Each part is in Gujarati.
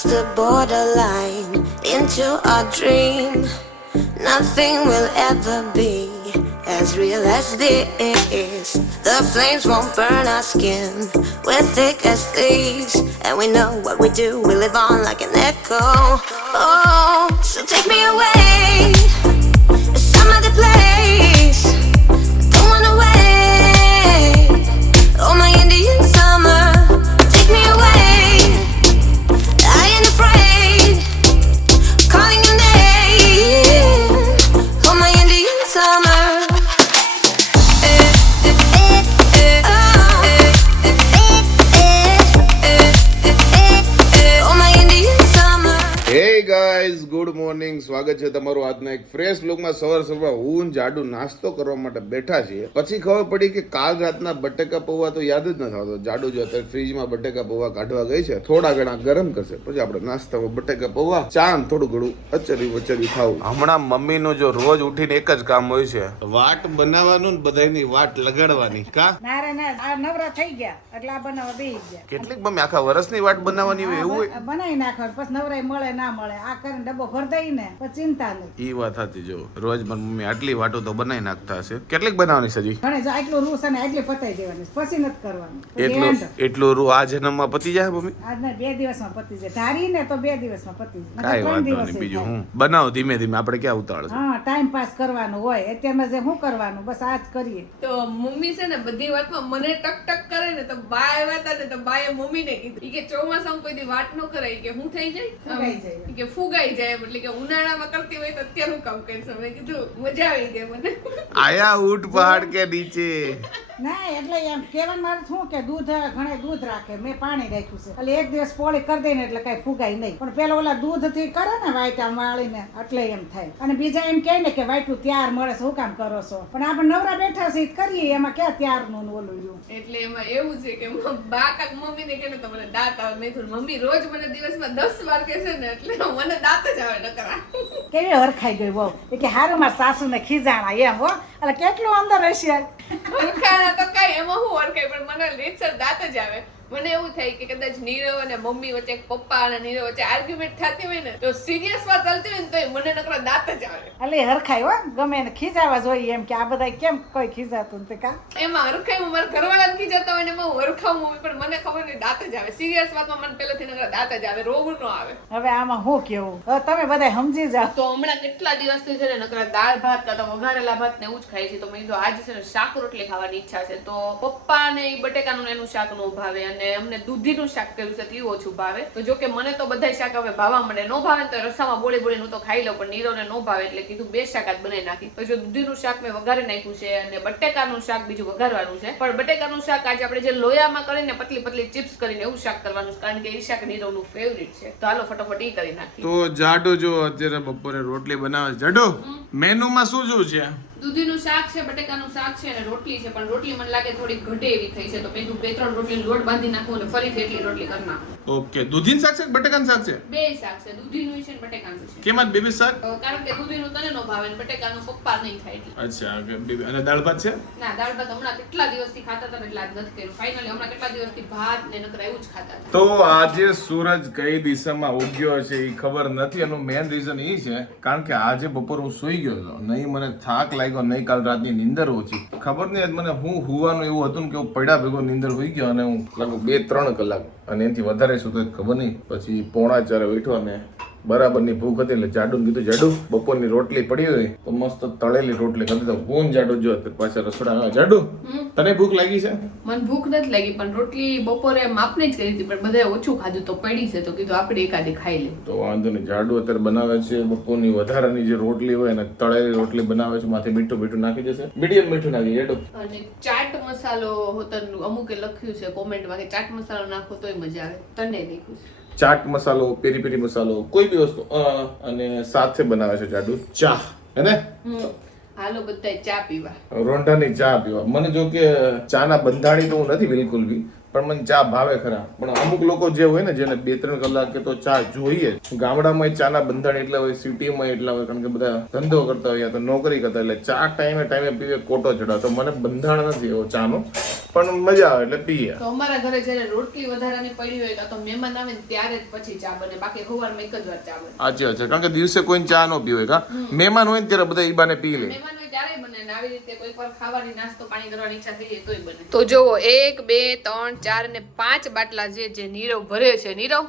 cross the borderline into our dream. Nothing will ever be as real as this. The flames won't burn our skin. We're thick as thieves, and we know what we do. We live on like an echo. Oh, so take me away, some other place. Morning સ્વાગત છે તમારું આજના એક ફ્રેશ લુકમાં સવાર સવાર ઊન જાડુ નાસ્તો કરવા માટે બેઠા છીએ. પછી ખબર પડી કે કાલ રાતના બટેકા પૌવા તો યાદ જ ન થતો જાડુ જો અત્યારે ફ્રીજમાં બટેકા પૌવા કાઢવા ગઈ છે થોડા ઘણા ગરમ કરશે. પછી આપણે નાસ્તામાં બટેકા પૌવા ચા ને થોડું ઘણું અચરી વચરી ખાવું. હમણાં મમ્મીનું જો રોજ ઉઠીને એક જ કામ હોય છે. વાટ બનાવવાનું ને બધાની વાટ લગાડવાની. કા? ના ના આ નવરા થઈ ગયા. એટલે આ બનાવવા બેસી ગયા. કેટલીક મમ્મી આખા વર્ષની વાટ બનાવવાની હોય એવું હોય? બનાવી નાખો પછી નવરાય મળે ના મળે. આ કરીને ડબ્બો ભર ને પછી ચિંતા નહીં. વાત હતી જો. રોજ મારી મમ્મી આટલી વાટો તો બનાવી નાખતા હશે. કેટલીક બનાવવાની સજી હજી? ઘણે જો આટલું રૂસ અને આટલી પતાઈ દેવાની પછી નથી કરવાનું. એટલું એટલું રૂ આ જન્મમાં પતી જાય મમ્મી? આજના બે દિવસમાં પતી જાય. ધારી ને તો બે દિવસમાં પતી જાય. કાંઈ વાંધો નહીં બીજું હું? બનાવો ધીમે ધીમે આપણે ક્યાં ઉતાળ હા ટાઈમ પાસ કરવાનો હોય. અત્યારમાં જે શું કરવાનું? બસ આ જ કરીએ. તો મમ્મી છે ને બધી વાતમાં મને ટક ટક કરે ને તો બા આવ્યા હતા ને તો બાએ મમ્મીને કીધું. કે ચોમાસામાં કોઈ દી વાત ન કરાય કે હું થઈ જાય? જાય. કે ફુગાઈ જાય એટલે કે ઉનાળામાં કરતી હોય તો અત્યારે હું કામ કરી સમય કીધું, મજા આવી ગઈ મને. આયા ઊંટ પહાડ કે નીચે? ના એટલે એમ કહેવાનું મારે શું કે દૂધ ઘણે દૂધ રાખે મેં પાણી રાખ્યું છે. એટલે એક દિવસ પોળી કરી દઈને એટલે કઈ ફુગાય નહીં. પણ પેલા ઓલા દૂધથી કરે ને વાયટા વાળીને એટલે એમ થાય. અને બીજા એમ કહે ને કે વાયટું ત્યાર મળે છે શું કામ કરો છો? પણ આપણે નવરા બેઠા છે કરીએ એમાં ક્યાં ત્યારનું ને ઓલું એટલે એમાં એવું છે કે બા કાંઈક મમ્મીને કે ને તો મને દાંત આવે. મેં કીધું મમ્મી રોજ મને દિવસમાં દસ વાર કહે છે ને એટલે મને દાંત જ આવે નકરા. કેવી હરખાઈ ગઈ બહુ કે હારું મારા સાસુ ને ખીજાણા એમ હો. એટલે કેટલું અંદર હશે? ઓળખાણા તો કઈ એમાં હું ઓળખાય પણ મને રીતસર દાંત જ આવે. મને એવું થાય કે કદાચ નીરવ અને મમ્મી વચ્ચે પપ્પા અને નીરવ વચ્ચે આર્ગ્યુમેન્ટ થતી હોય ને તો સિરિયસ વાત ચાલતી હોય ને તો મને નકરા દાંત જ આવે. એટલે હરખાઈ હો. ગમે એને ખીજાવા જોઈએ એમ કે આ બધા કેમ કોઈ ખીજાતું તે કા? એમાં હરખાઈ હું મારા ઘરવાળા ખીજાતા જતા હોય ને એમાં હું હરખાવું મમ્મી પણ મને ખબર નહીં દાંત જ આવે. સિરિયસ વાતમાં મને પહેલેથી નકરા દાંત જ આવે રોગ ન આવે. હવે આમાં હું કેવું? હવે તમે બધા સમજી જાઓ. તો હમણાં કેટલા દિવસથી છે ને નકરા દાળ ભાત કાં તો વઘારેલા ભાત ને એવું જ ખાય છે તો મેં કીધું આજે છે ને શાક રોટલી ખાવાની ઈચ્છા છે. તો પપ્પા ને એ બટેકાનું એનું શાક નો ભાવે અને અમને દૂધીનું શાક કર્યું છે તે ઓછું ભાવે. તો જો કે મને તો બધા શાક હવે ભાવવા મળે નો ભાવે તો રસામાં બોળી બોળી હું તો ખાઈ લઉં પણ નીરવને નો ભાવે એટલે કીધું બે શાક આજ બનાવી નાખી. તો જો દૂધીનું શાક મેં વઘારી નાખ્યું છે અને બટેકાનું શાક બીજું વઘારવાનું છે. પણ બટેકાનું શાક આજે આપણે જે લોયામાં કરીને પતલી પતલી ચિપ્સ કરીને એવું શાક કરવાનું છે કારણ કે એ શાક નીરવનું ફેવરિટ છે. તો હાલો ફટોફટ એ કરી નાખી તો જાડો જો અત્યારે બપોરે રોટલી બનાવે જાડો મેનુમાં શું શું છે? દૂધીનું શાક છે, બટેકાનું શાક છે અને રોટલી છે, પણ રોટલી મને લાગે થોડી ઘટે એવી થઈ છે. તો મેં બે ત્રણ રોટલી લોટ બાંધી નાખું અને ફરીથી એટલી રોટલી કરી નાખું. ઓકે. દૂધીનું શાક છે કે બટેકાનું શાક છે? બે શાક છે. દૂધીનું છે ને બટેકાનું છે. કેમાં બેબી શાક? કારણ કે દૂધીનું તને નો ભાવે ને બટેકાનું પપ્પા નહીં ખાય એટલે. અચ્છા કે બેબી અને દાળ ભાત છે? ના દાળ ભાત હમણાં કેટલા દિવસથી ખાતા હતા એટલે આજ નથી કર્યું. ફાઇનલી હમણાં કેટલા દિવસથી ભાત ને નકર એવું જ ખાતા હતા. તો આજે સૂરજ કઈ દિશામાં ઉગ્યો છે એ ખબર નથી. એનું મેઇન રીઝન એ છે કારણ કે આજે બપોર હું સૂઈ ગયો હતો. નહીં મને થાક લાગ્યો નહીં કાલ રાતની નીંદર ઓછી. ખબર નહીં મને હું હુવાનું એવું હતું ને કે હું પડ્યા ભેગો નીંદર હોઈ ગયો અને હું લગભગ બે ત્રણ કલાક અને એનાથી વધારે સુતો ખબર નહીં. પછી પોણા ચારે બેઠો અને બરાબરની ભૂખ હતી એટલે જાડુને કીધું જાડુ બપોરની રોટલી પડી હોય તો મસ્ત તળેલી રોટલી ખાધી તો કોણ જાડુ જો પાછા રસોડા. જાડુ તને ભૂખ લાગી છે? મને ભૂખ નથી લાગી પણ રોટલી બપોરે માપને જ કરી હતી પણ બધાએ ઓછું ખાધું તો પડી છે તો કીધું આપણે એકાદી ખાઈ લે તો વાંધો નહીં. જાડુ અત્યારે બનાવે છે બપોરની વધારાની જે રોટલી હોય ને તળેલી રોટલી બનાવે છે માથે મીઠું મીઠું નાખી જશે મીડિયમ મીઠું નાખી જાડુ. અને ચાટ મસાલો હોતન અમુકે લખ્યું છે કોમેન્ટમાં કે ચાટ મસાલો નાખો તોય મજા આવે. તને નહીં છે ચાટ મસાલો પેરી પેરી મસાલો કોઈ બી વસ્તુ અને સાથે બનાવે છે જાડુ ચા હે ને? હાલો બધા ચા પીવા. રોંઢાની ચા પીવા. મને જો કે ચાના બંધાણી તો હું નથી બિલકુલ બી પણ મને ચા ભાવે ખરા. પણ અમુક લોકો જે હોય ને જેને બે ત્રણ કલાક કે તો ચા જોઈએ. ગામડામાં ચાના બંધાણ એટલા હોય સિટીમાં એટલા હોય કારણ કે બધા ધંધો કરતા હોય તો નોકરી કરતા એટલે ચા ટાઈમે ટાઈમે પીવે કોટો ચડાવ તો મને બંધાણ નથી એવો ચાનો. પણ મજા આવે એટલે પીએ. તો અમારા ઘરે જ્યારે રોટલી વધારાની પડી હોય તો મહેમાન આવે ને ત્યારે જ પછી ચા બને. બાકી સવારમાં એક જ વાર ચા બને. સાચી વાત છે. કારણ કે દિવસે કોઈ ચા ન પીવે કા? મહેમાન હોય ને ત્યારે બધા ઈબાને પી લે. મહેમાન હોય ત્યારે બને ને આવી રીતે કોઈ વાર ખાવાની નાસ્તો પાણી કરવાની ઈચ્છા થઈ જાય તોય બને. તો જોવો એક બે ત્રણ ચાર ને પાંચ બાટલા જે જે નીરવ ભરે છે. નીરવ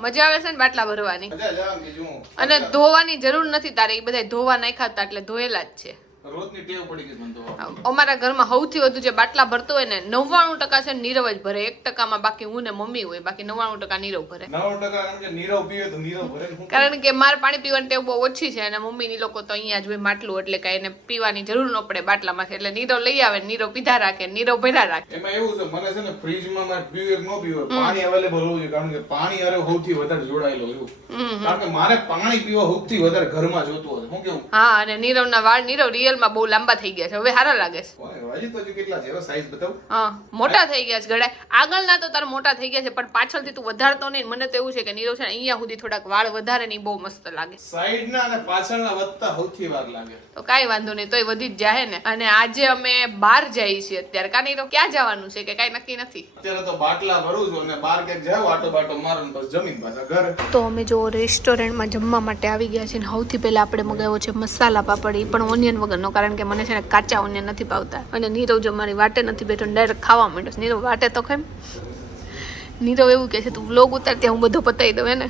મજા આવે છે ને બાટલા ભરવાની? મજા જ આવે બીજું? હું. અને ધોવાની જરૂર નથી તારે એ બધા ધોવા નાખ્યા હતા એટલે ધોયેલા જ છે. રોજની ટેવ પડી ગઈ મને તો. અમારા ઘરમાં સૌથી વધુ જે બાટલા ભરતો હોય ને નવ્વાણું ટકા છે ને નીરવ જ ભરે. એક ટકામાં બાકી હું ને મમ્મી હોય બાકી નવ્વાણું ટકા નીરવ ભરે. ટકા કારણ કે નીરવ પીવે તો નીરવ ભરે કારણ કે મારે પાણી પીવાની ટેવ બહુ ઓછી છે અને મમ્મીની લોકો તો અહીંયા જ હોય માટલું એટલે કાંઈ એને પીવાની જરૂર ન પડે બાટલામાંથી. એટલે નીરવ લઈ આવે ને નીરવ પીધા રાખે ને નીરવ ભર્યા રાખે. એમાં એવું છે મને છે ને ફ્રીજમાં મારે પીવે ન પીવે પાણી અવેલેબલ હોવું જોઈએ. કારણ કે પાણી અરે સૌથી વધારે જોડાયેલો એવું. કારણ કે મારે પાણી પીવા સૌથી વધારે ઘરમાં જોતું હોય હું કેવું? હા અને નીરવના વાળ નીરવ રિયલમાં બહુ લાંબા થઈ ગયા છે. હવે સારા લાગે છે. ઓય, હજી તો કેટલા છે? સાઈઝ બતાવ. હા મોટા થઈ ગયા છે ગળાય. આગળના તો તારા મોટા થઈ ગયા છે પણ પાછળથી તું વધારતો નહીં. મને તો એવું છે કે નીરવ છે અહીંયા સુધી થોડાક વાળ વધારે નહીં બહુ મસ્ત લાગે. સાઈડ ના અને પાછળના વધતા સૌથી વાર લાગે. તો કાંઈ વાંધો નહીં તોય વધી જ જાય ને. અને આજે અમે બહાર જઈએ છીએ અત્યારે. કા નહીં તો ક્યાં જવાનું છે કે કાંઈ નક્કી નથી? અત્યારે તો બાટલા ભરું છું અને બાર ક્યાંક જાવ આટો બાટો મારો ને બસ જમીન પાછા ઘરે. તો અમે જો રેસ્ટોરન્ટમાં જમવા માટે આવી ગયા છીએ ને સૌથી પહેલા આપણે મગાવ્યો છે મસાલા પાપડ. એ પણ ઓનિયન વગરનો કારણ કે મને છે ને કાચા ઓનિયન નથી ભાવતા. અને નીરવ જો મારી વાટે નથી બેઠો ડાયરેક્ટ ખાવા માંડ્યો. નીરવ વાટે તો કેમ નીરવ એવું કહે છે તું વ્લોગ ઉતાર ત્યાં હું બધો પતાવી દઉં હે ને?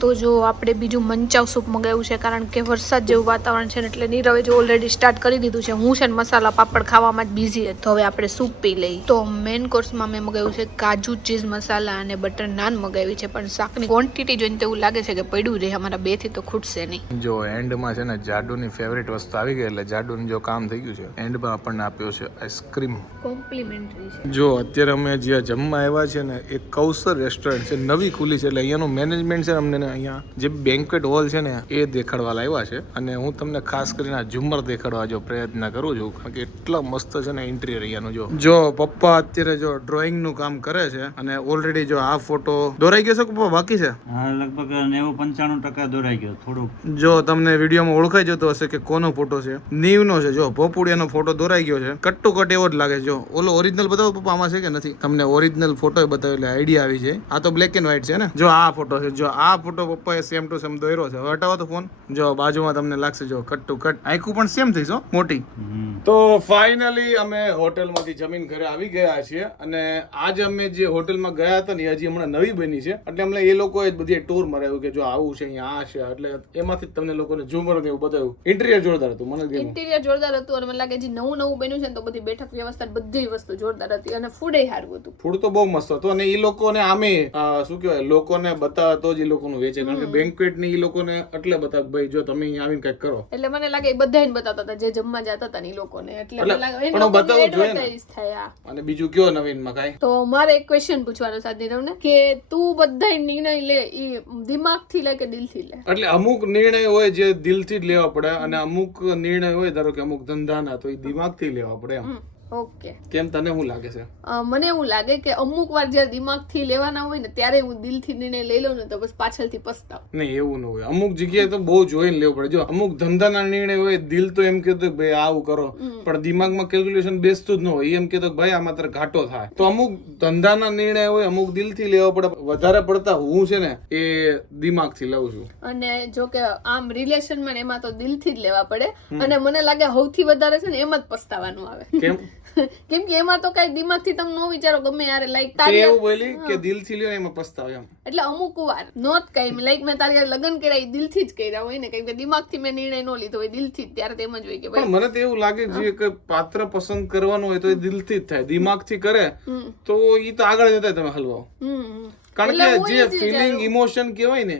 તો જો આપણે બીજું મંચાવ સૂપ મગાવ્યું છે કારણ કે વરસાદ જેવું વાતાવરણ છે ને એટલે નીરવે જો ઓલરેડી સ્ટાર્ટ કરી દીધું છે. હું છે ને મસાલા પાપડ ખાવામાં જ બિઝી હતી તો હવે આપણે સૂપ પી લઈ તો મેઇન કોર્સમાં મેં મગાવ્યું છે કાજુ ચીઝ મસાલા અને બટર નાન મગાવી છે પણ શાકની ક્વોન્ટિટી જોઈને તો એવું લાગે છે કે પડ્યું રહે અમારા બેથી તો ખૂટશે નહીં. જો એન્ડમાં છે ને જાડુની ફેવરેટ વસ્તુ આવી ગઈ એટલે જાડુનું જો કામ થઈ ગયું છે એન્ડમાં આપણને આપ્યો છે આઈસ્ક્રીમ કોમ્પ્લિમેન્ટરી છે. જો અત્યારે અમે જ્યાં જમવા આવ્યા છે ને એ કૌસર રેસ્ટોરન્ટ છે નવી ખુલી છે એટલે અહીંયાનું મેનેજમેન્ટ છે અમને અહીંયા જે બેન્ક્વેટ હોલ છે ને એ દેખાડવા લાવ્યા છે. અને હું તમને ખાસ કરીને આ ઝુમ્મર દેખાડવા જો પ્રયત્ન કરું છું કારણ કે એટલા મસ્ત છે ને ઇન્ટિરિયર અહીંયાનું જો. જો પપ્પા અત્યારે જો ડ્રોઈંગનું કામ કરે છે અને ઓલરેડી જો આ ફોટો દોરાઈ ગયો છે કે પપ્પા બાકી છે? હા લગભગ નેવું પંચાણું ટકા દોરાઈ ગયો થોડુંક. જો તમને વિડીયોમાં ઓળખાઈ જતો હશે કે કોનો ફોટો છે નીવનો છે જો પોપુડિયાનો ફોટો દોરાઈ ગયો છે. કટ્ટુ કટ એવો જ લાગે છે જો. ઓલો ઓરિજિનલ બતાવો પપ્પા આમાં છે કે નથી? તમને ઓરિજિનલ ફોટો બતાવ્યો એટલે આઈડિયા આવી છે. આ તો બ્લેક એન્ડ વ્હાઈટ છે ને? જો આ ફોટો છે. જો આ ફોટો પપ્પાએ સેમ ટુ સેમ દોર્યો છે. હવે હટાવો તો ફોન જો બાજુમાં તમને લાગશે જો કટ ટુ કટ આખું પણ સેમ થઈ મોટી. તો ફાઇનલી અમે હોટલમાંથી જમીન ઘરે આવી ગયા છીએ અને આજે અમે જે હોટલમાં ગયા હતા ને હજી હમણાં નવી બની છે. એટલે અમને એ લોકોએ બધી ટૂર મરાવ્યું કે જો આવું છે અહીંયા આ છે. એટલે એમાંથી તમને લોકોને ઝુમર ને એવું બતાવ્યું. ઇન્ટિરિયર જોરદાર હતું મને ઇન્ટિરિયર જોરદાર હતું અને મને લાગે જે નવું નવું બન્યું છે ને તો બધી બેઠક વ્યવસ્થા બધી વસ્તુ જોરદાર હતી અને ફૂડ એ સારું હતું. ફૂડ તો બહુ મસ્ત હતું અને એ લોકોને આમે શું કહેવાય લોકોને બતાવતો જ એ લોકોનું વેચે. કારણ કે બેન્ક્વેટની એ લોકોને એટલે બતાવ ભાઈ જો તમે અહીંયા આવીને કંઈક કરો. એટલે મને લાગે એ બધાને બતાવતા હતા જે જમવા જતા હતા ને એ લોકોને. એટલે એ પણ બતાવવું જોઈએ ને. અને બીજું કયો નવીનમાં કાંઈ? તો મારે એક ક્વેશ્ચન પૂછવાનો સાથ નીરવને કે તું બધા નિર્ણય લે ઈ દિમાગથી લે કે દિલથી લે? એટલે અમુક નિર્ણય હોય જે દિલથી જ લેવા પડે અને અમુક નિર્ણય હોય ધારો કે અમુક ધંધાના તો એ દિમાગથી લેવા પડે એમ. ઓકે. કેમ તને શું લાગે છે? મને એવું લાગે કે અમુક વાર જ્યારે દિમાગથી લેવાના હોય ને ત્યારે હું દિલથી નિર્ણય લઈ લઉં ને તો બસ પાછળથી પસ્તાવ. નહીં એવું ન હોય. અમુક જગ્યાએ તો બહુ જોઈને લેવું પડે. જો અમુક ધંધાના નિર્ણય હોય દિલ તો એમ કહેતું ભાઈ આવું કરો. પણ દિમાગમાં કેલ્ક્યુલેશન બેસતું જ ન હોય. એમ કહેતો ભાઈ આમાં માત્ર ઘાટો થાય. તો અમુક ધંધાના નિર્ણય હોય અમુક દિલથી લેવા પડે. વધારે પડતા હું છે ને એ દિમાગથી લઉં છું. અને જો કે આમ રિલેશનમાં એમાં તો દિલથી જ લેવા પડે. અને મને લાગે સૌથી વધારે છે ને એમ જ પસ્તાવાનું આવે. કેમ? કેમ કે એમાં તો કઈ દિમાગથી તમે નો વિચારો ગમે યારે લાઈક તારી એવું બોલી કે દિલથી લ્યો એમાં પસ્તાવ એમ. એટલે અમુક વાર નોટ કઈ લાઈક મેં તારી લગન કર્યા દિલ દિલથી જ કર્યા હોય ને કેમ કે દિમાગથી મેં નિર્ણય નો લીધો હોય દિલથી જ ત્યારે તેમ જ હોય કે ભાઈ પણ મને તો એવું લાગે જે કે પાત્ર પસંદ કરવાનું હોય તો એ દિલથી જ થાય દિમાગથી કરે તો ઈ તો આગળ જતા તમે હલવાઓ. કારણ કે જે ફિલિંગ ઇમોશન કહેવાય ને.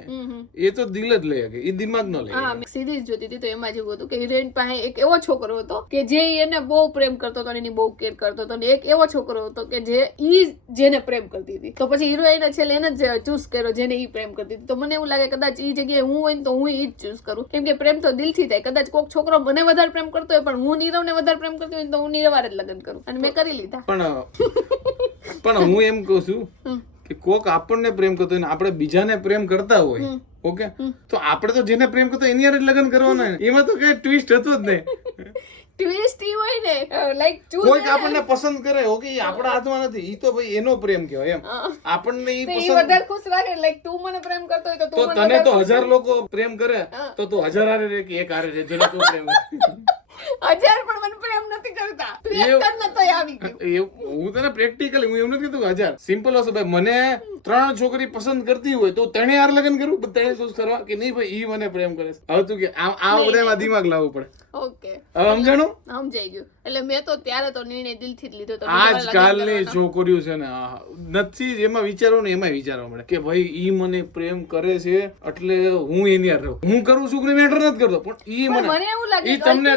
એ તો દિલ જ લઈ શકે એ દિમાગ નો લઈ હા સિરીઝ જોતી હતી તો એમાં જેવું હતું કે હિરોઈન પાસે એક એવો છોકરો હતો કે જે એને બહુ પ્રેમ કરતો હતો એની બહુ કેર કરતો હતો ને એક એવો છોકરો હતો કે જે ઈ જેને પ્રેમ કરતી હતી. તો પછી હિરોઈને છેલ્લે એને જ ચૂઝ કર્યો જેને ઈ પ્રેમ કરતી હતી. તો મને એવું લાગે કદાચ ઈ જગ્યાએ હું હોય ને તો હું ઈ જ ચૂઝ કરું. કેમ કે પ્રેમ તો દિલથી થાય. કદાચ કોઈક છોકરો મને વધારે પ્રેમ કરતો હોય પણ હું નીરવને વધારે પ્રેમ કરતી હોય તો હું નીરવ હારે જ લગ્ન કરું. અને મેં કરી લીધા. પણ પણ હું એમ કહું છું કે કોક આપણને પ્રેમ કરતો હોય આપણે બીજાને પ્રેમ કરતા હોય ઓકે? તો આપણે તો જેને પ્રેમ કરતો એની યાર લગ્ન કરવાના એમાં તો કઈ ટ્વિસ્ટ હતો જ નહીં. ટ્વિસ્ટ ઈ હોય ને લાઈક કોઈક આપણને પસંદ કરે ઓકે ઈ આપણા હાથમાં નથી. ઈ તો ભાઈ એનો પ્રેમ કહેવાય એમ. આપણને ઈ પસંદ વધારે ખુશ લાગે લાઈક તું મને પ્રેમ કરતો હોય તો તો મને તને તો હજાર લોકો પ્રેમ કરે તો તું હજાર હારે રે કે એક હારે રે જેને તું પ્રેમ. હજાર પણ મને પ્રેમ નથી કરતા. તું એક એવું- જ નતો આવી ગયું. હું તને પ્રેક્ટિકલી હું એમ નથી કીધું હજાર સિમ્પલ હશે ભાઈ. મને ત્રણ છોકરી પસંદ કરતી હોય તો ત્રણે હાર લગ્ન કરવું ત્રણે ખુશ કરવા કે નહીં ભાઈ ઈ મને પ્રેમ કરે છે. હવે તું કે આ આ બધામાં દિમાગ લાવવું પડે. ઓકે હવે સમજાણું? સમજાઈ ગયું. એટલે મેં તો ત્યારે તો નિર્ણય દિલથી જ લીધો તો આજકાલની છોકરીઓ છે ને નથી જ એમાં વિચારો ને એમાં વિચારવા મળે કે ભાઈ ઈ મને પ્રેમ કરે છે એટલે હું એની રહું. હું કરું છું કે મેટર નથી કરતો પણ ઈ મને મને એવું લાગે ઈ તમને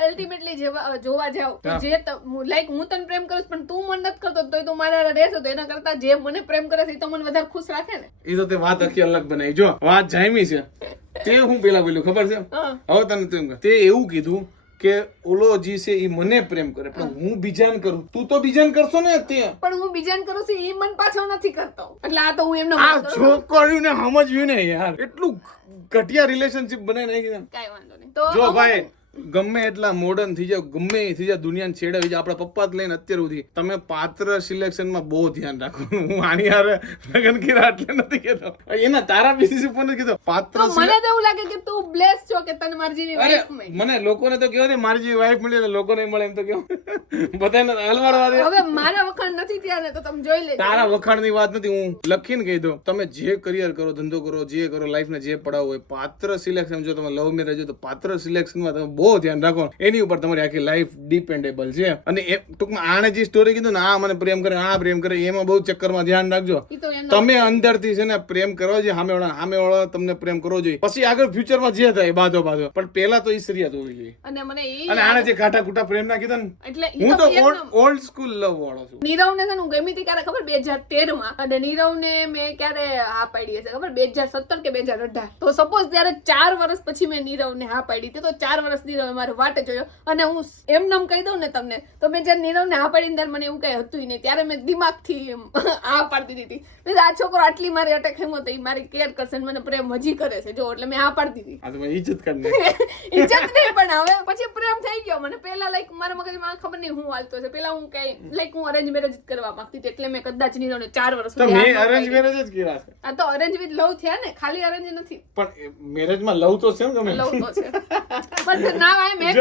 અલ્ટિમેટલી જોવા જાવ તો જે લાઈક હું તને પ્રેમ કરું પણ તું મને નથી કરતો તોય તું મારા રહેશો તો એના કરતા જે મને પ્રેમ કરે છે એ તો મને વધારે ખુશ રાખે ને. એ તો તે વાત આખી અલગ બનાવી. જો વાત જાયમી છે. તે હું પેલા બોલ્યું ખબર છે? હવે તને તું તે એવું કીધું કે ઓલો જી છે એ મને પ્રેમ કરે પણ હું. બીજાને કરું. તું તો બીજાને કરશો ને તે. પણ હું બીજાને કરું છું એ મન પાછો નથી કરતો. એટલે આ તો હું એમને આ છોકરીઓને સમજ્યું ને યાર. એટલું ઘટિયા રિલેશનશિપ બનાવી નાખી ને. કાઈ વાંધો નહીં. તો જો ભાઈ ગમે એટલા મોડર્ન થઈ જાવ ગમે થઈ જાવ દુનિયાને છેડાવી જાવ આપણા પપ્પા જ લઈને અત્યાર સુધી. તમે પાત્ર સિલેક્શનમાં બહુ ધ્યાન રાખો હું આની હારે લગન કર્યા એટલે નથી કહેતો. એના તારા બિઝનેસ ઉપર નથી કહેતો. પાત્ર મને તો એવું લાગે કે તું બ્લેસ છો કે તને મારી જેવી વાઈફ મળી. મને લોકોને તો કહેવાય મારી જેવી વાઈફ મળી એટલે લોકોને મળે એમ તો કેવું બધાને હલવાડવા દે. હવે મારા વખાણ નથી ત્યાં તો તમે જોઈ લેજો. તારા વખાણની વાત નથી હું લખીને કહી દઉં. તમે જે કરિયર કરો ધંધો કરો જે કરો લાઈફને જે પડાવો હોય પાત્ર સિલેક્શન જો તમે લવ મેરેજ હોય તો પાત્ર સિલેક્શનમાં તમે બહુ ધ્યાન રાખો. એની ઉપર તમારી આખી લાઈફ ડિપેન્ડેબલ છે. અને એ ટૂંકમાં આણે જે સ્ટોરી કીધું ને આ મને પ્રેમ કરે આ પ્રેમ કરે એમાં બહુ ચક્કરમાં ધ્યાન રાખજો. તમે અંદરથી છે ને પ્રેમ કરવા જોઈએ સામે વાળા સામે વાળા તમને પ્રેમ કરવો જોઈએ. પછી આગળ ફ્યુચરમાં જે થાય બાધો બાધો. પણ પેલા તો એ સરિયાત હોવી જોઈએ. અને મને એ અને આને જે કાંટા કુટા પ્રેમ ના કીધા ને એટલે હું તો ઓલ્ડ સ્કૂલ લવ વાળો છું. નીરવ ને છે હું ગમી હતી ક્યારે ખબર? બે હજાર તેરમાં અને નીરવ ને મેં ક્યારે હા પાડી હશે ખબર? બે હજાર સત્તર કે બે હજાર અઢાર. તો સપોઝ ત્યારે ચાર વર્ષ પછી મેં નીરવ ને હા પાડી હતી તો ચાર વર્ષ નીરવે મારો વાટ જોયો અને હું એમ નમ કહી દઉં ને તમને તો મેં જયારે નીરવને આ પાડીને ત્યારે મને એવું કઈ હતું નહીં. ત્યારે મેં દિમાગથી આ પાડતી દીધી મેં આ છોકરો આટલી મારી અટેક હેમો તો એ મારી કેર કરશે મને પ્રેમ હજી કરે છે. જો એટલે મેં આ પાડી દીધી. ઇજ્જત કરી ઇજ્જત નહીં પણ હવે પછી પ્રેમ થઈ ગયો. મને પેલા લાઈક મારા મગજમાં ખબર નહીં હું હાલતો છે. પેલા હું કઈ લાઈક હું અરેન્જ મેરેજ કરવા માંગતી હતી એટલે મેં કદાચ નીરવને ચાર વર્ષ અરેન્જ મેરેજ જ કર્યા છે. આ તો અરેન્જ વિથ લવ થયા ને ખાલી અરેન્જ નથી. પણ મેરેજમાં લવ તો છે ને તમે લવ તો છે. પણ ના ભાઈ મેં.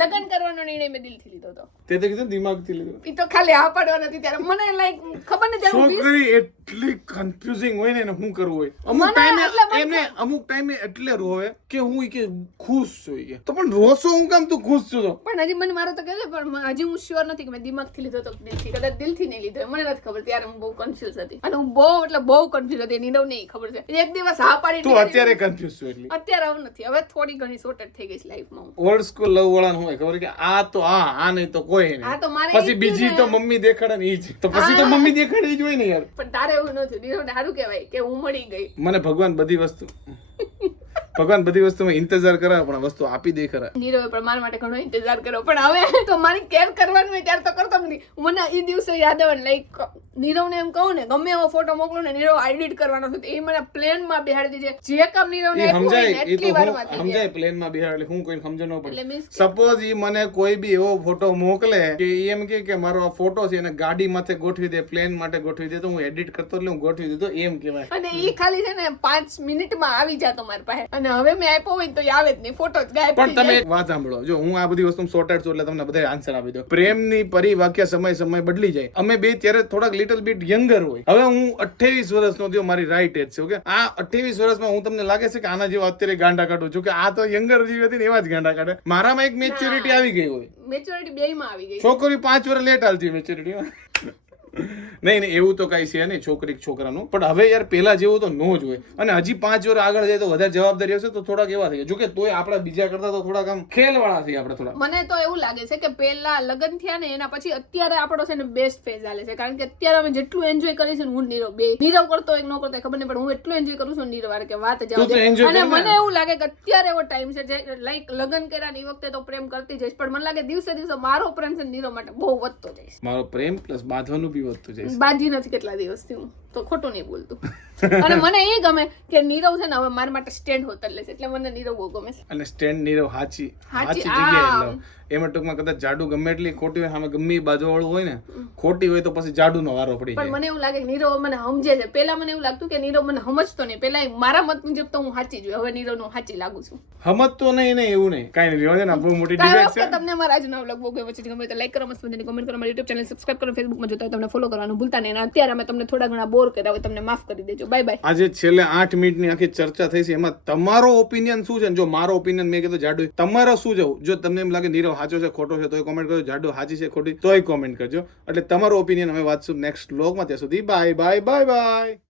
લગ્ન કરવાનો નિર્ણય મેં દિલથી લીધો હતો તે તો કીધું દિમાગથી લીધું. એ તો ખાલી આ પાડવા નથી ત્યારે મને લાઈક ખબર નથી છોકરી એટલી કન્ફ્યુઝિંગ હોય ને એને શું કરવું હોય? અમુક ટાઈમે મને એમને અમુક ટાઈમે એટલે રોવે કે હું કે ખુશ છું કે. તો પણ રોસો હું કામ તું ખુશ છું તો. પણ હજી મને મારો તો કહેજો પણ હજી હું શ્યોર નથી કે મેં દિમાગથી લીધો તો દિલથી. કદાચ દિલથી નહીં લીધો મને નથી ખબર ત્યારે હું બહુ કન્ફ્યુઝ હતી. અને હું બહુ એટલે બહુ કન્ફ્યુઝ હતી નીરવ નહીં ખબર છે. એક દિવસ હા પાડી તું અત્યારે કન્ફ્યુઝ છું એટલે. અત્યારે આવું નથી. હવે થોડી ઘણી સોર્ટેડ થઈ ગઈ છે લાઈફમાં ઓલ્ડ સ્કૂલ લવ વાળા હોય ખબર કે આ તો આ આ નહીં તો કોઈ નહીં. તો મારે પછી બીજી તો મમ્મી દેખાડે ને ઈ જ. તો પછી તો મમ્મી દેખાડે ઈ જ હોય ને યાર. પણ તારે એવું નથી સારું કહેવાય કે હું મળી ગઈ. મને ભગવાન બધી વસ્તુ. ભગવાન બધી વસ્તુમાં ઇંતજાર કરાવે પણ વસ્તુ આપી દે ખરા. નીરવે પણ મારા માટે ઘણો ઇંતજાર કર્યો. પણ હવે તો મારી કેર કરવાનું ત્યારે તો કરતો નથી. મને એ દિવસે યાદ આવે લાઈક નીરવને એમ કહું ને ગમે એવો ફોટો મોકલો ને નીરવ એડિટ કરવાનો છે. એ મને પ્લેનમાં બેહાડી છે જે કામ નીરવને એ સમજાય એ તો સમજાય પ્લેનમાં બિહાર એટલે હું કોઈ સમજ ન પડે. સપોઝ ઈ મને કોઈ બી એવો ફોટો મોકલે કે ઈ એમ કે કે મારો આ ફોટો છે એને ગાડી માથે ગોઠવી દે પ્લેન માટે ગોઠવી દે તો હું એડિટ કરતો એટલે હું ગોઠવી દીધો એમ કહેવાય. અને ઈ ખાલી છે ને પાંચ મિનિટમાં આવી જાતો મારી પાસે. અને હવે મેં આપ્યો હોય તો આવે જ નહીં. ફોટો જ ગાયબ પણ તમે એક વાત સાંભળો. જો હું આ બધી વસ્તુ સોર્ટેડ છું એટલે તમને બધા આન્સર આપી દો પ્રેમની પરિવાક્ય સમય સમય બદલી જાય. અમે બે ત્યારે થોડાક લિટલ બિટ યંગર હોય. હવે હું 28 વર્ષનો થયો મારી રાઈટ એજ છે ઓકે આ 28 વર્ષમાં હું તમને લાગે છે કે આના જેવા અત્યારે ગાંડા કાઢું છું કે આ તો યંગર જેવી હતી ને એવા જ ગાંડા કાઢે. મારામાં એક મેચ્યોરિટી આવી ગઈ હોય. મેચ્યોરિટી બેયમાં આવી ગઈ. છોકરી પાંચ વર્ષ લેટ હાલતી મેચ્યોરિટીમાં નહીં નહીં એવું તો કઈ છે નહીં છોકરી છોકરાનું. પણ હવે યાર પેલા જેવું તો ન જ હોય. અને હજી પાંચ વર્ષ આગળ જાય તો વધારે જવાબદારી હશે તો થોડાક એવા થઈ જાય. જોકે તોય આપણા બીજા કરતા તો થોડાક આમ ખેલવાળા થઈ આપણે થોડા મને તો એવું લાગે છે કે પેલા લગ્ન થયા ને એના પછી અત્યારે આપણો છે ને બેસ્ટ ફેઝ હાલે છે. કારણ કે અત્યારે અમે જેટલું એન્જોય કરીએ છીએ હું નીરવ બે નીરવ કરતો એક નો કરતો ખબર નહીં પણ હું એટલું એન્જોય કરું છું નીરવ કે વાત જવા અને મને એવું લાગે કે અત્યારે એવો ટાઈમ છે જે લાઈક લગ્ન કર્યા ને એ વખતે તો પ્રેમ કરતી જઈશ. પણ મને લાગે દિવસે દિવસે મારો પ્રેમ છે નીરવ માટે બહુ વધતો જઈશ. મારો પ્રેમ પ્લસ બાંધવાનું બી કેવી વસ્તુ બાંધી નથી કેટલા દિવસથી હું. તો ખોટું નહીં બોલતું. અને મને એ ગમે કે નીરવ છે ને હવે મારા માટે સ્ટેન્ડ હોતર લેશે એટલે મને નીરવ બહુ ગમે છે. અને સ્ટેન્ડ નીરવ હાચી હાચી, જગ્યાએ એમાં ટૂંકમાં કદાચ જાડુ ગમે એટલી ખોટી હોય સામે ગમે બાજુ વાળું હોય ને ખોટી હોય તો પછી જાડુનો વારો પડી પણ મને એવું લાગે કે નીરવ મને સમજે છે. પેલા મને એવું લાગતું કે નીરવ મને સમજતો નહીં. પેલા મારા મત મુજબ તો હું સાચી જ હવે નીરવનું સાચી લાગુ છું. સમજતો નહીં ને એવું નહીં. કાંઈ નહીં રહ્યો ને બહુ મોટી ડિબેટ છે. તમને મારા આજનો વ્લોગ બહુ ગમ્યો છે. ગમે તો લાઈક કરો મસ્ત મજાની કમેન્ટ કરો. મારી યુટ્યુબ ચેનલ સબસ્ક્રાઇબ કરો ફેસબુકમાં જોતા હોય તમને ફોલો કરવાનું ભૂલતા નહીં. અને અત્યારે અમે તમને થોડા ઘણા બોર કર્યા હોય, તમને માફ કરી દેજો. બાય બાય આજે છેલ્લે આઠ મિનિટની આખી ચર્ચા થઈ છે. એમાં તમારો ઓપિનિયન શું છે? જો મારો ઓપિનિયન મેં કીધું જાડુ તમારો શું જવું જો તમને એમ લાગે નીરવ સાચો છે, ખોટો છે, તોય કોમેન્ટ કરજો. જાડુ સાચી છે, ખોટી, તોય કોમેન્ટ કરજો. એટલે તમારો ઓપિનિયન અમે વાંચશું નેક્સ્ટ બ્લોગમાં ત્યાં સુધી બાય બાય બાય બાય